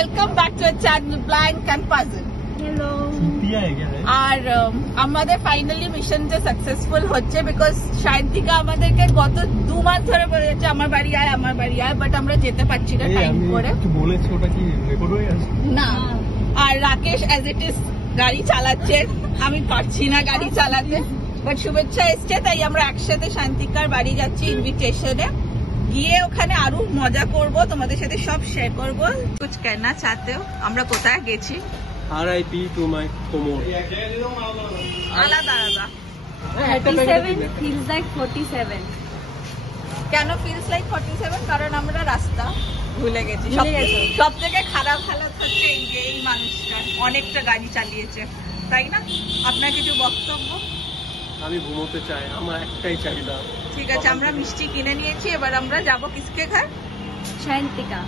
Welcome back to channel blank and puzzle. Hello. আর আমাদের finally মিশনটা সাকসেসফুল হচ্ছে বিকজ সায়ন্তিকা আমাদেরকে গত 2 মাস ধরে বলে যাচ্ছে আমার বাড়ি আয়, বাট আমরা যেতে পারছি না টাইম করে। না, আর রাকেশ অ্যাজ ইট ইজ গাড়ি চালাচ্ছে, আমি পারছি না গাড়ি চালাতে, বাট শুভেচ্ছা এসছে তাই আমরা একসাথে শান্তিকার বাড়ি যাচ্ছি ইনভিটেশনে। গিয়ে ওখানে আরো মজা করব, তোমাদের সাথে সব শেয়ার করবো। কুছ কেনা চাতে হো? আমরা কোথায় গেছি? RIP to my Komor. আলাদা আলাদা। 37 feels like 47. কেন ফিলস লাইক 47? কারণ আমরা রাস্তা ভুলে গেছি। ভুলে গেছো। সব থেকে খারাপ হালত হচ্ছে এই মানুষটা অনেকটা গাড়ি চালিয়েছে, তাই না? আপনার কিছু বক্তব্য? আমি ঘুমোতে চাই, আমার একটাই চাহিদা। ঠিক আছে, আমরা মিষ্টি কিনে নিয়েছি, এবার আমরা যাবো কিসকে ঘর? শান্তিকা।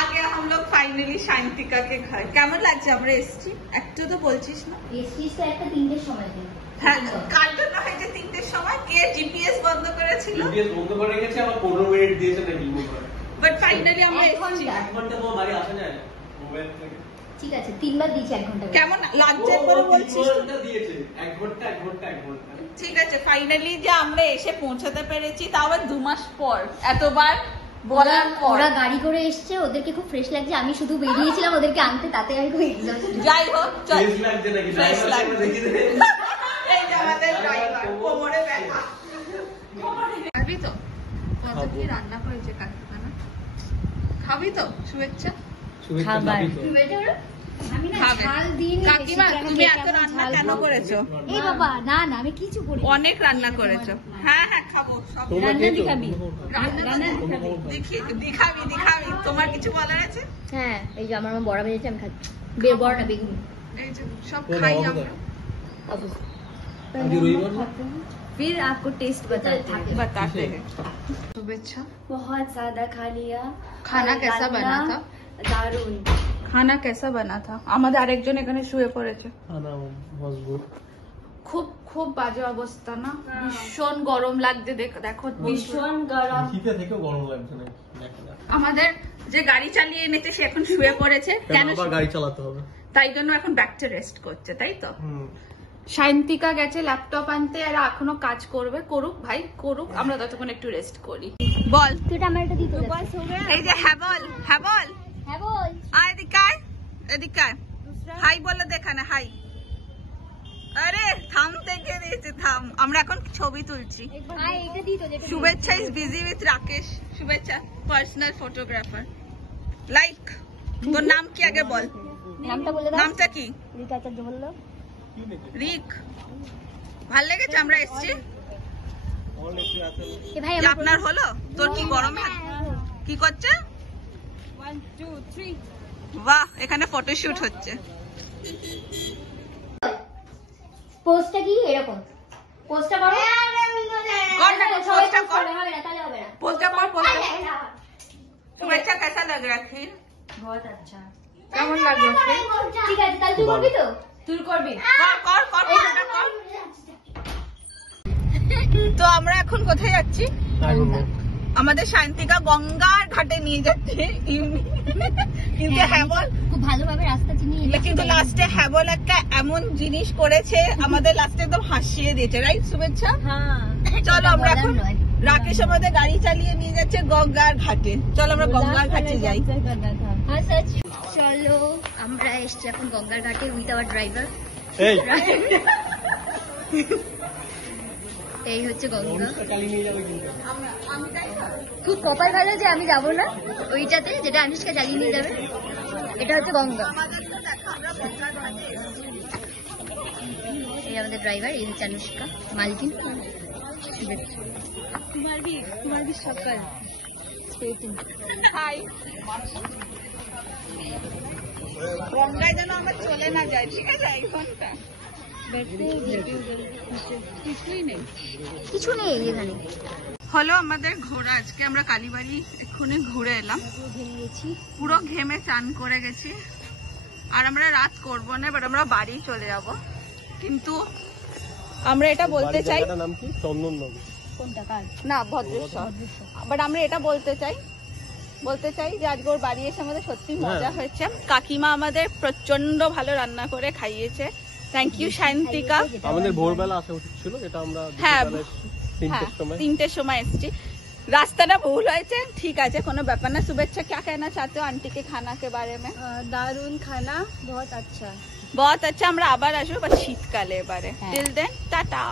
আগে हम लोग फाइनली शांतिका के घर। কেমন লাগছে আমরা এসছি? একটু তো বলছিস না? এসছিস তো একটা 3টের সময় দিন। হ্যাঁ, কালকে না হয়েছে 3টের সময়। কে জিপিএস বন্ধ করেছিল? জিপিএস বন্ধ করে রেখেছে, আবার 15 মিনিট দিয়েছে নাকি করে। বাট ফাইনালি আমরা এক এসেছি। ঘন্টা। 1 ঘন্টা তোমার বাড়ি আসা যায় না মোবাইল থেকে। ঠিক আছে, 3বার দিয়েছি 1 ঘন্টা। কেমন লাগছে বলে বলছিস? 1 ঘন্টা দিয়েছে, 1 ঘন্টা 1 ঘন্টা 1 ঘন্টা। ঠিক আছে, ফাইনালি যে আমরা এসে পৌঁছাতে পেরেছি, তাও আবার 2 মাস পর, এতবার বলার পর। ওরা গাড়ি করে এসছে, ওদেরকে খুব ফ্রেশ লাগছে। আমি শুধু বেরিয়েছিলাম ওদেরকে আনতে, তাতে আমি খুব এক্সস্ট। যাই হোক, চল। ফ্রেশ লাগছে নাকি? ফ্রেশ ড্রাইভার লাগছে। দেখি দে। এই যে আমাদের ড্রাইভার, কোমরে ব্যথা। খাবি তো? কত কি রান্না করেছে কাকিমা না? খাবি তো? শুভেচ্ছা। শুভেচ্ছা খাবার। দাবি তো। আমি না খাবে। ঝাল দিইনি। কাকিমা, তুমি এত রান্না কেন করেছো? এই বাবা, না না, আমি কিছু করি। অনেক রান্না করেছো। হ্যাঁ হ্যাঁ, খাবো সব। তোমরা রান্না খেয়েছো? দেখাবি। রান্না দেখাবি। তোমার কিছু বলার আছে? হ্যাঁ, এই যে আমার বড়া ভেজেছে, আমি খাচ্ছি। বড় না, বেগুন। এই যে সব তোর খাই বাবা আমরা। কোথায়? অবশ্যই। আজকে রবিবার না? फिर आपको टेस्ट बताते हैं। बताते हैं। शुभेच्छा। बहुत ज्यादा खा लिया। खाना कैसा बना था? दारुण। খানা কেসা বানা থা? আমাদের আরেকজন এখানে শুয়ে পড়েছে। খানা মজবুত। খুব খুব বাজে অবস্থা না? ভীষণ গরম লাগছে। দেখো भीषण गरम। শীতে থেকেও গরম লাগছে না। দেখা যাক। আমাদের যে গাড়ি চালিয়ে এনেছে সে এখন শুয়ে পড়েছে। কেন আবার গাড়ি চালাতে হবে? তাই জন্য এখন ব্যাকটা রেস্ট করছে, তাই তো? হুম। শান্তিকা গেছে ল্যাপটপ আনতে, আর এখনো কাজ করবে। করুক ভাই, করুক, আমরা ততক্ষণ একটু রেস্ট করি। বল। তুই এটা আমার এটা দিতে দে। এই যে হ্যাঁ বল, হ্যাঁ বল। হ্যাঁ বল। আয় এদিকে আয়, এদিকে আয়। হাই বলে দেখানে, হাই। আরে থাম, দেখে দিয়েছে, থাম। আমরা এখন ছবি তুলছি। আয় এটা দিই তো, যেটা শুভেচ্ছা ইজ বিজি উইথ রাকেশ। শুভেচ্ছা পার্সোনাল ফটোগ্রাফার। লাইক, তোর নাম কি আগে বল? নামটা বলে দাও। নামটা কি? রিকা আচার্য বললো। রিক। ভাল লেগেছে আমরা এসছি? এ ভাই, যে আপনার হলো? তোর কি গরম কি করছে? 1 2 3। বাহ, এখানে ফটোশুট হচ্ছে। পোস্টটা কি এরকম? পোস্টটা করো। কর না, পোস্টটা কর। হবে না, তাহলে হবে না। পোস্টটা কর, পোস্টটা। শুভেচ্ছা কেসা লাগ রা খির? बहुत अच्छा। কেমন লাগলো খির? ঠিক আছে, তাহলে তুই করবি তো? তুই করবি? কর কর, পোস্টটা কর। তো আমরা এখন কোথায় যাচ্ছি? আমাদের শান্তিকা গঙ্গার ঘাটে নিয়ে যাচ্ছে। কিন্তু হ্যাঁ বল, খুব ভালোভাবে রাস্তা চিনিয়ে কিন্তু লাস্টে হ্যাঁ বল একটা এমন জিনিস করেছে, আমাদের লাস্টে একদম হাসিয়ে দিয়েছে, রাইট শুভেচ্ছা? হ্যাঁ। চলো আমরা এখন, রাকেশ আমাদের গাড়ি চালিয়ে নিয়ে যাচ্ছে গঙ্গার ঘাটে। চলো আমরা গঙ্গার ঘাটে যাই। হ্যাঁ স্যার, চলো আমরা এসছি এখন গঙ্গার ঘাটে উইথ আওয়ার ড্রাইভার। এই এই হচ্ছে গঙ্গা। কালি নিয়ে যাবে কিন্তু। খুব কপাল ভালো যে আমি যাবো না ওইটাতে, যেটা আনুষ্কা চালিয়ে নিয়ে যাবে। এটা হচ্ছে গঙ্গা। এই আমাদের ড্রাইভার, এই হচ্ছে আনুষ্কা, মালকিন। তোমার কি সকাল। হাই। গঙ্গায় যেন আমরা চলে না যাই, ঠিক আছে? এই ফোনটা কিছুই নেই, কিছু নেই এখানে। হলো আমাদের ঘোরা। আজকে আমরা কালীবাড়ি এক্ষুনি ঘুরে এলাম, পুরো ঘেমে চান করে গেছি। আর আমরা রাত করবো না, বাট আমরা বাড়ি চলে যাব। কিন্তু আমরা এটা বলতে চাই, নাম কি? চন্দননগর। কোনটা কার? না ভদ্রেশ্বর, বাট আমরা এটা বলতে চাই বলতে চাই যে আজকে ওর বাড়ি এসে আমাদের সত্যি মজা হ্যাঁ। হয়েছে। কাকিমা আমাদের প্রচন্ড ভালো রান্না করে খাইয়েছে। Thank you Shantika. আমাদের ভোরবেলা আসা উচিত ছিল, যেটা আমরা হ্যাঁ, দুপুরবেলা এসেছি, 3টের সময়। 3টের সময় এসেছি। রাস্তাটা ভুল হয়েছে, ঠিক আছে, কোনো ব্যাপার না। শুভেচ্ছা, क्या कहना चाहते हो आंटी के खाना के बारे में? दारुण खाना बहुत अच्छा। बहुत अच्छा, আমরা আবার আসবো, বাট শীতকালে এবারে। হ্যাঁ। Till then tata.